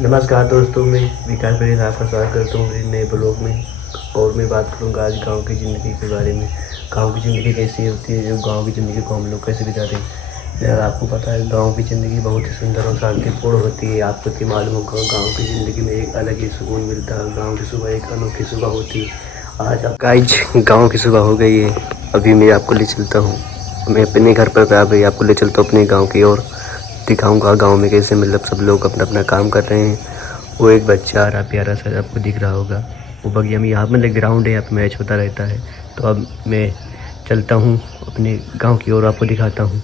नमस्कार दोस्तों, मैं विकास बड़े आपका स्वागत करता हूँ मेरे नए ब्लॉग में। और मैं बात करूँगा आज गांव की ज़िंदगी के बारे में। गांव की ज़िंदगी कैसी होती है, जो गांव की ज़िंदगी को हम लोग कैसे बिताते हैं। यार आपको पता है गांव की ज़िंदगी बहुत ही सुंदर और शांतिपूर्ण होती है। आपको तो मालूम होगा गाँव की ज़िंदगी में एक अलग ही सुकून मिलता है। गाँव की सुबह एक अनोखी सुबह होती है। आज आप गाइज गाँव की सुबह हो गई है। अभी मैं आपको ले चलता हूँ, मैं अपने घर पर अभी आपको ले चलता हूँ अपने गाँव की ओर। दिखाऊंगा गांव में कैसे मतलब सब लोग अपना अपना काम कर रहे हैं। वो एक बच्चा आ रहा प्यारा सा, आपको दिख रहा होगा। वो बगिया में यहाँ मतलब ग्राउंड है, यहाँ पे मैच होता रहता है। तो अब मैं चलता हूँ अपने गांव की ओर, आपको दिखाता हूँ।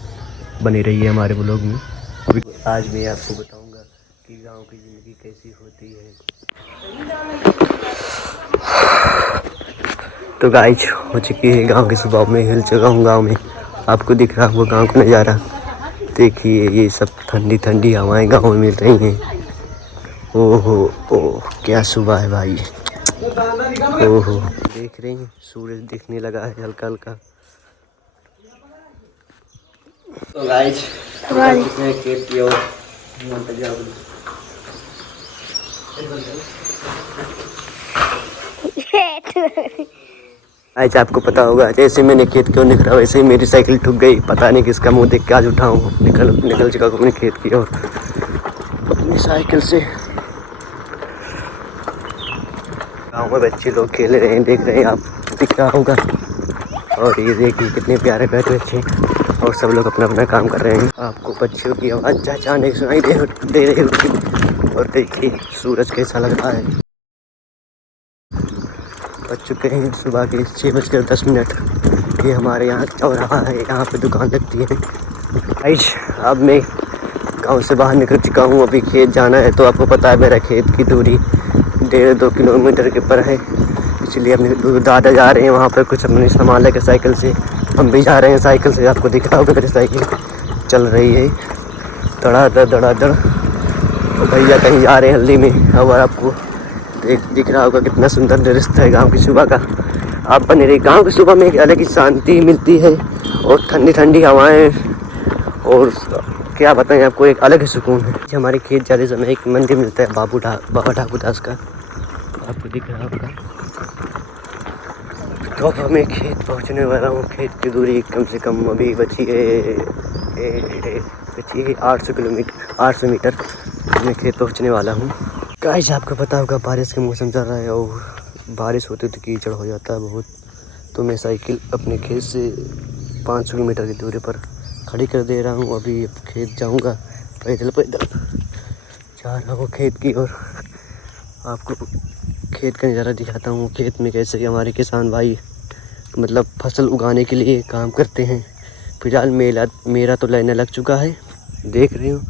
बने रहिए हमारे ब्लॉग में। अभी आज मैं आपको बताऊँगा कि गाँव की ज़िंदगी कैसी होती है। तो गाइज हो चुकी है गाँव की सुबह, में हिल चुका हूँ गाँव में। आपको दिख रहा होगा गाँव का नज़ारा। देखिए ये सब ठंडी ठंडी हवाएं गाँव में मिल रही हैं। ओहो ओह क्या सुबह है भाई। ओहो देख रहे हैं सूरज दिखने लगा है हल्का हल्का। तो गाइस कितने खेत की ओर आज आपको पता होगा जैसे मैंने खेत क्यों निकला वैसे ही मेरी साइकिल ठुक गई। पता नहीं किसका मुंह देख के आज उठाऊँ। निकल चुका अपने खेत की ओर अपनी साइकिल से। गाँव में बच्चे लोग खेल रहे हैं, देख रहे हैं आप, दिख रहा होगा। और ये देखिए कितने प्यारे प्यारे बच्चे, और सब लोग अपना अपना काम कर रहे हैं। आपको बच्चों की आवाज़ चाचा सुनाई दे रही होगी। और देखिए सूरज कैसा लग रहा है। बज चुके हैं सुबह के 6:10। ये हमारे यहाँ चौराहा है, यहाँ पे दुकान लगती है। आइश अब मैं गांव से बाहर निकल चुका हूँ, अभी खेत जाना है। तो आपको पता है मेरा खेत की दूरी 1.5-2 किलोमीटर के ऊपर है। इसलिए अपने दादा जा रहे हैं वहाँ पर कुछ अपने सामान लेकर साइकिल से। हम भी जा रहे हैं साइकिल से। आपको दिख रहा होगा मेरी साइकिल चल रही है धड़ाधड़। तो भैया कहीं जा रहे हैं हल्दी में। और आपको दिख रहा होगा कितना सुंदर दृश्य है गांव की सुबह का। आप बने रहिए। गांव की सुबह में एक अलग ही शांति मिलती है, और ठंडी ठंडी हवाएं, और क्या बताएं आपको, एक अलग ही सुकून है। हमारे खेत जाते समय एक मंदिर मिलता है बाबा ठाकुर दास का, आपको दिख रहा होगा। तो अब मैं खेत पहुंचने वाला हूँ। खेत की दूरी कम से कम अभी बची है 800 मीटर। मैं खेत पहुंचने वाला हूँ। गाइस आपको पता होगा बारिश का मौसम चल रहा है, और बारिश होती तो कीचड़ हो जाता है बहुत। तो मैं साइकिल अपने खेत से 500 मीटर की दूरी पर खड़ी कर दे रहा हूँ। अभी खेत जाऊँगा, पैदल जा रहा हूँ खेत की ओर। आपको खेत का नज़ारा दिखाता हूँ। खेत में कैसे हमारे किसान भाई मतलब फसल उगाने के लिए काम करते हैं। फिलहाल मेरा तो लेने लग चुका है, देख रही हूँ।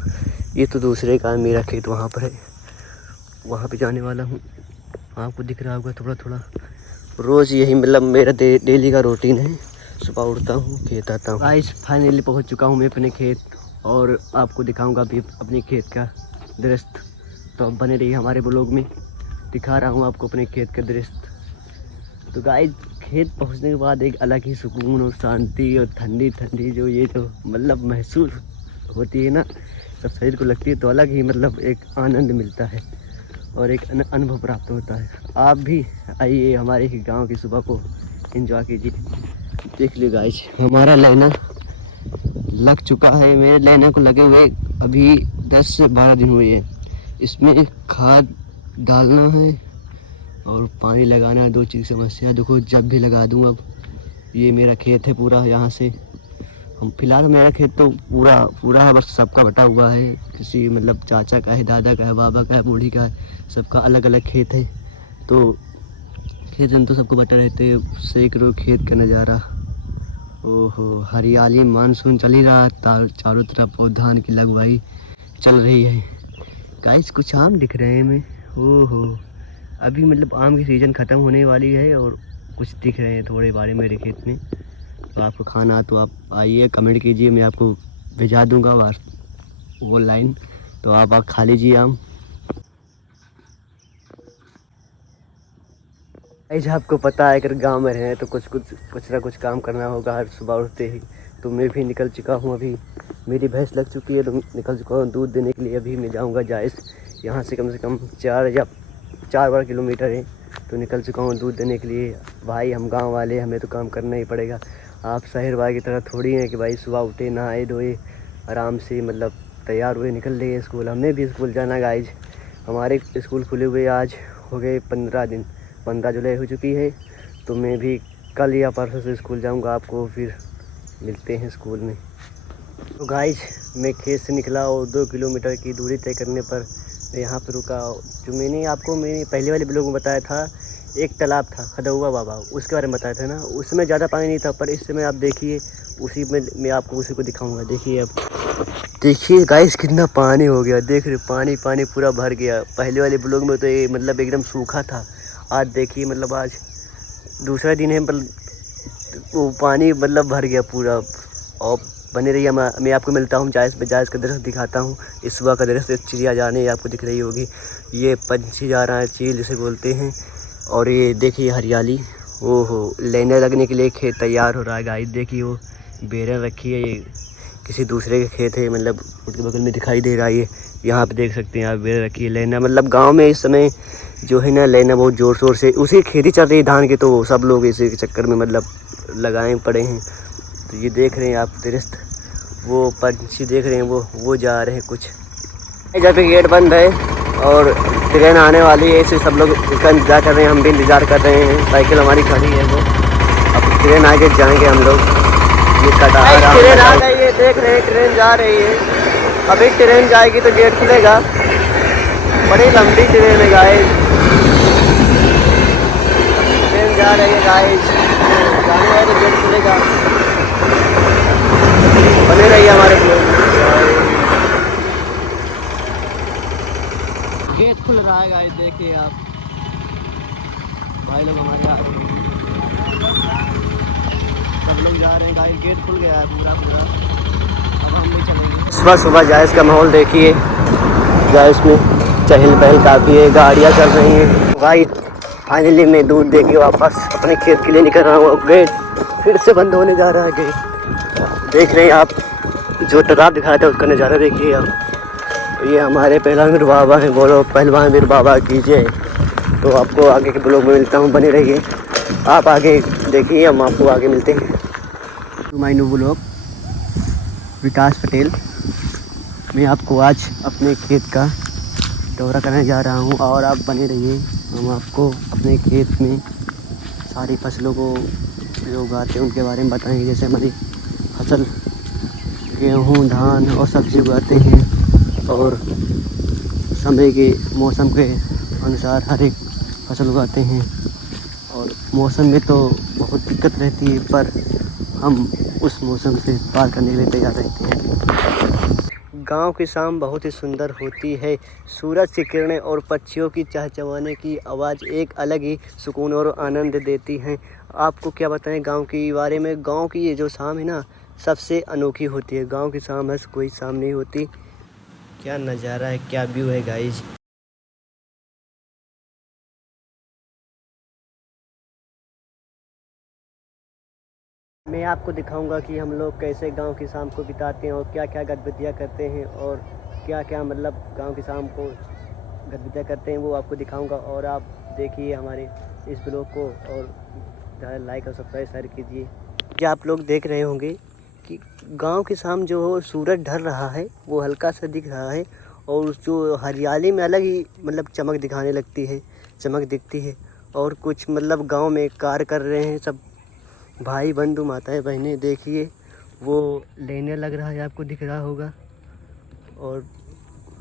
ये तो दूसरे का मेरा खेत वहाँ पर है, वहाँ पे जाने वाला हूँ। आपको दिख रहा होगा थोड़ा थोड़ा। रोज़ यही मतलब मेरा डेली का रूटीन है। सुबह उठता हूँ, खेत आता हूँ। गाइस फाइनली पहुँच चुका हूँ मैं अपने खेत, और आपको दिखाऊंगा अभी अपने खेत का दृश्य। तो अब बने रहिए हमारे ब्लॉग में, दिखा रहा हूँ आपको अपने खेत का दृश्य। तो गाइस खेत पहुँचने के बाद एक अलग ही सुकून और शांति और ठंडी ठंडी जो मतलब महसूस होती है ना, सब शरीर को लगती है, तो अलग ही मतलब एक आनंद मिलता है और एक अनुभव प्राप्त होता है। आप भी आइए हमारे गांव की सुबह को एंजॉय कीजिए। देख लीजिए गाइस हमारा लेना लग चुका है। मेरे लेना को लगे हुए अभी 10 से 12 दिन हुए हैं। इसमें खाद डालना है और पानी लगाना है, 2 चीज़ समस्या। देखो जब भी लगा दूँ। अब ये मेरा खेत है पूरा, यहाँ से हम फिलहाल मेरा खेत तो पूरा है, बस सबका बटा हुआ है। किसी मतलब चाचा का है, दादा का है, बाबा का है, बूढ़ी का है, सबका अलग अलग खेत है। तो खेत जन तो सबको बटा रहते हैं। सेक रो खेत का नज़ारा, ओहो हरियाली, मानसून चल ही रहा, चारों तरफ और धान की लगवाई चल रही है। गाइस कुछ आम दिख रहे हैं हमें, ओहो अभी मतलब आम की सीज़न ख़त्म होने वाली है, और कुछ दिख रहे हैं थोड़े बारे मेरे खेत में। तो आपको खाना तो आप आइए, कमेंट कीजिए, मैं आपको भिजा दूंगा वो लाइन। तो आप खा लीजिए आम। ऐसा आपको पता है अगर गांव में रहें तो कुछ ना कुछ काम करना होगा हर सुबह उठते ही। तो मैं भी निकल चुका हूँ। अभी मेरी भैंस लग चुकी है, तो निकल चुका हूँ दूध देने के लिए। अभी मैं जाऊँगा जायस यहाँ से कम 4 किलोमीटर है। तो निकल चुका हूँ दूध देने के लिए। भाई हम गांव वाले, हमें तो काम करना ही पड़ेगा। आप शहर वाले की तरह थोड़ी हैं कि भाई सुबह उठे नहाए धोए आराम से मतलब तैयार हुए निकल रहे स्कूल। हमें भी स्कूल जाना गाइज। हमारे स्कूल खुले हुए आज हो गए 15 दिन, 15 जुलाई हो चुकी है। तो मैं भी कल या परसों से स्कूल जाऊंगा। आपको फिर मिलते हैं स्कूल में। तो गाइज मैं खेत से निकला और 2 किलोमीटर की दूरी तय करने पर यहाँ पर रुका। जो मैंने पहले वाले ब्लॉग में बताया था, एक तालाब था खदौआ बाबा, उसके बारे में बताया था ना। उसमें ज़्यादा पानी नहीं था, पर इस समय आप देखिए उसी में मैं आपको उसी को दिखाऊंगा। देखिए अब देखिए गाइस कितना पानी हो गया। देख रहे पानी पूरा भर गया। पहले वाले ब्लॉग में तो ये मतलब एकदम सूखा था। आज देखिए मतलब आज दूसरा दिन है, वो पानी मतलब भर गया पूरा। और बने रहिए, मैं आपको मिलता हूँ जायज़ पे। जायज़ का दृश्य दिखाता हूँ। इस सुबह का दृश्य, चिड़िया जाने आपको दिख रही होगी। ये पंछी जा रहा है, चील जिसे बोलते हैं। और ये देखिए हरियाली, ओहो लेने लगने के लिए खेत तैयार हो रहा है गाइस। देखिए वो बेरन रखी है, ये किसी दूसरे के खेत है, मतलब उसके बगल में दिखाई दे रहा है। ये यहाँ पे देख सकते हैं आप, बेरन रखी है। लेना मतलब गांव में इस समय जो है ना, लेना बहुत ज़ोर शोर से उसी खेती चल रही है धान की। तो सब लोग इसी के चक्कर में मतलब लगाए पड़े हैं। तो ये देख रहे हैं आप दृश्य, वो पंछी देख रहे हैं, वो जा रहे हैं कुछ। जब भी गेट बंद है और ट्रेन आने वाली है, इसे सब लोग उसका इंतज़ार कर रहे हैं। हम भी इंतज़ार कर रहे हैं। साइकिल हमारी खड़ी है, वो अब ट्रेन आके जाएंगे हम लोग। ये कटार ट्रेन आ गई है, देख रहे हैं ट्रेन जा रही है। अभी ट्रेन जाएगी तो गेट खुलेगा। बड़ी लंबी ट्रेन है गाइस, ट्रेन जा रही है गाइस। जाने वाले तो गेट खुलेगा। बने रहिए हमारे ब्लॉग। गेट खुल रहा है गाइस, देखिए आप। भाई लोग हमारे आ रहे हैं, सब लोग जा रहे हैं गाइस। गेट खुल गया है पूरा। अब हम भी चलेंगे। सुबह जायज़ का माहौल देखिए। जायज़ में चहल पहल काफ़ी है, गाड़ियाँ चल रही हैं भाई। फाइनली मैं दूध दे के वापस अपने खेत के लिए निकल रहा हूँ। गेट फिर से बंद होने जा रहा है। गेट देख रहे हैं आप, जो तालाब दिखाया था उसका नज़ारा देखिए आप। ये हमारे पहलवान बाबा हैं, बोलो पहलवान वीर बाबा कीजिए। तो आपको आगे के ब्लॉग में मिलता हूँ, बने रहिए आप। आगे देखिए, हम आपको आगे मिलते हैं। माय न्यू ब्लॉग, विकास पटेल। मैं आपको आज अपने खेत का दौरा करने जा रहा हूँ और आप बने रहिए। हम आपको अपने खेत में सारी फसलों को जो उगाते हैं उनके बारे में बताएंगे। जैसे हमारी फसल गेहूँ, धान और सब्ज़ी उगाते हैं, और समय के मौसम के अनुसार हर एक फसल उगाते हैं। और मौसम में तो बहुत दिक्कत रहती है, पर हम उस मौसम से पार करने के लिए तैयार रहते हैं। गांव की शाम बहुत ही सुंदर होती है। सूरज की किरणें और पक्षियों की चहचहाने की आवाज़ एक अलग ही सुकून और आनंद देती हैं। आपको क्या बताएं गांव के बारे में। गांव की ये जो शाम है ना, सबसे अनोखी होती है। गांव की शाम है, कोई शाम नहीं होती। क्या नज़ारा है, क्या व्यू है गाइस। मैं आपको दिखाऊंगा कि हम लोग कैसे गांव की शाम को बिताते हैं और क्या क्या गतिविधियां करते हैं, और क्या क्या मतलब गांव की शाम को गतिविधियां करते हैं, वो आपको दिखाऊंगा। और आप देखिए हमारे इस ब्लॉग को, और ज़्यादा लाइक और सब्सक्राइब शेयर कीजिए। क्या आप लोग देख रहे होंगे कि गांव की शाम जो हो, सूरज ढल रहा है, वो हल्का सा दिख रहा है, और जो हरियाली में अलग ही मतलब चमक दिखाने लगती है, चमक दिखती है। और कुछ मतलब गांव में कार्य कर रहे हैं सब भाई बंधु माताएं बहनें। देखिए वो लेने लग रहा है, आपको दिख रहा होगा। और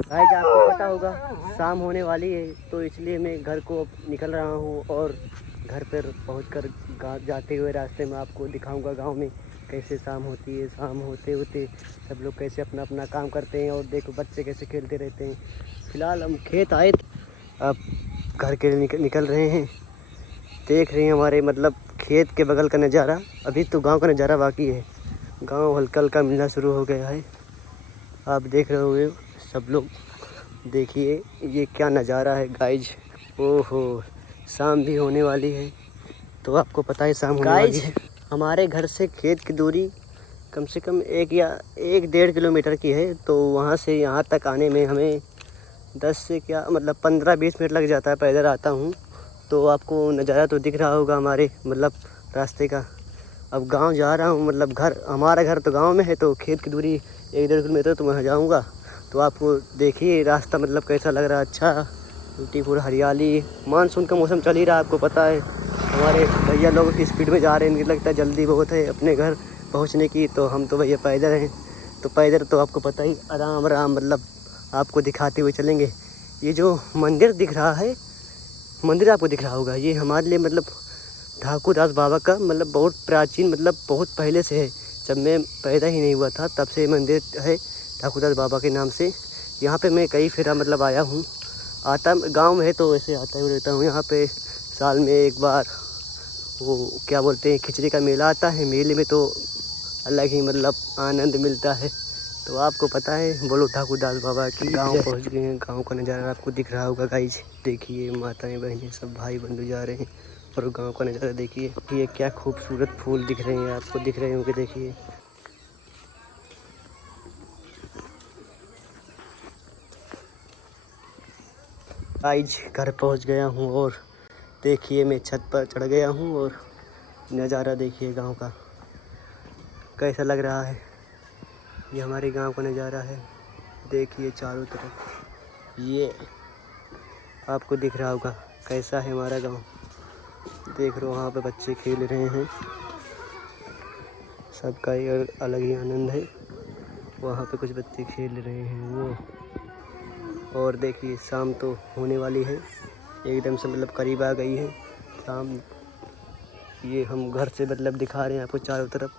गाइस आपको पता होगा शाम होने वाली है, तो इसलिए मैं घर को निकल रहा हूँ। और घर पर पहुँचकर जाते हुए रास्ते में आपको दिखाऊंगा गांव में कैसे शाम होती है। शाम होते होते सब लोग कैसे अपना अपना काम करते हैं, और देखो बच्चे कैसे खेलते रहते हैं। फिलहाल हम खेत आए, अब घर के लिए निकल रहे हैं। देख रहे हैं हमारे मतलब खेत के बगल का नज़ारा। अभी तो गांव का नज़ारा बाकी है। गांव हल्का हल्का मिलना शुरू हो गया है, आप देख रहे होंगे सब लोग। देखिए ये क्या नज़ारा है गाइज। ओहो शाम भी होने वाली है, तो आपको पता है शाम होने वाली है। हमारे घर से खेत की दूरी कम से कम 1 या 1.5 किलोमीटर की है। तो वहाँ से यहाँ तक आने में हमें 10 से क्या मतलब 15-20 मिनट लग जाता है, पैदल आता हूँ। तो आपको नज़ारा तो दिख रहा होगा हमारे मतलब रास्ते का। अब गांव जा रहा हूँ, मतलब हमारा घर तो गांव में है, तो खेत की दूरी 1-1.5 किलोमीटर तो वहाँ जाऊँगा। तो आपको देखिए रास्ता मतलब कैसा लग रहा है, अच्छा ब्यूटीफुल हरियाली। मानसून का मौसम चल ही रहा है, आपको पता है। हमारे भैया लोग स्पीड में जा रहे हैं, मुझे लगता है जल्दी बहुत है अपने घर पहुँचने की। तो हम तो भैया पैदल हैं, तो पैदल तो आपको पता ही आराम आराम मतलब आपको दिखाते हुए चलेंगे। ये जो मंदिर दिख रहा है, मंदिर आपको दिख रहा होगा, ये हमारे लिए मतलब ठाकुरदास बाबा का मतलब बहुत प्राचीन मतलब बहुत पहले से है। जब मैं पैदा ही नहीं हुआ था तब से मंदिर है ठाकुरदास बाबा के नाम से। यहाँ पे मैं कई फेरा मतलब आया हूँ, आता गांव में है तो वैसे आता ही रहता हूँ। यहाँ पे साल में एक बार वो क्या बोलते हैं खिचड़ी का मेला आता है, मेले में तो अलग ही मतलब आनंद मिलता है। तो आपको पता है, बोलो ठाकुरदास बाबा की। गांव पहुँच गए हैं, गांव का नज़ारा आपको दिख रहा होगा गाइज। देखिए माताएं बहनें सब भाई बंधु जा रहे हैं और गांव का नज़ारा देखिए। ये क्या खूबसूरत फूल दिख रहे हैं, आपको दिख रहे होंगे, देखिए। गाइज घर पहुंच गया हूं और देखिए मैं छत पर चढ़ गया हूं और नज़ारा देखिए गांव का कैसा लग रहा है। ये हमारे गांव का नज़ारा है, देखिए चारों तरफ। ये आपको दिख रहा होगा कैसा है हमारा गांव। देख रहे हो वहाँ पे बच्चे खेल रहे हैं, सबका ये अलग ही आनंद है। वहाँ पे कुछ बच्चे खेल रहे हैं वो। और देखिए शाम तो होने वाली है, एकदम से मतलब करीब आ गई है शाम। ये हम घर से मतलब दिखा रहे हैं आपको चारों तरफ,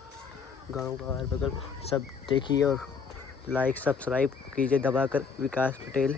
गांव का अगल बगल सब देखिए। और लाइक सब्सक्राइब कीजिए दबाकर, विकास पटेल।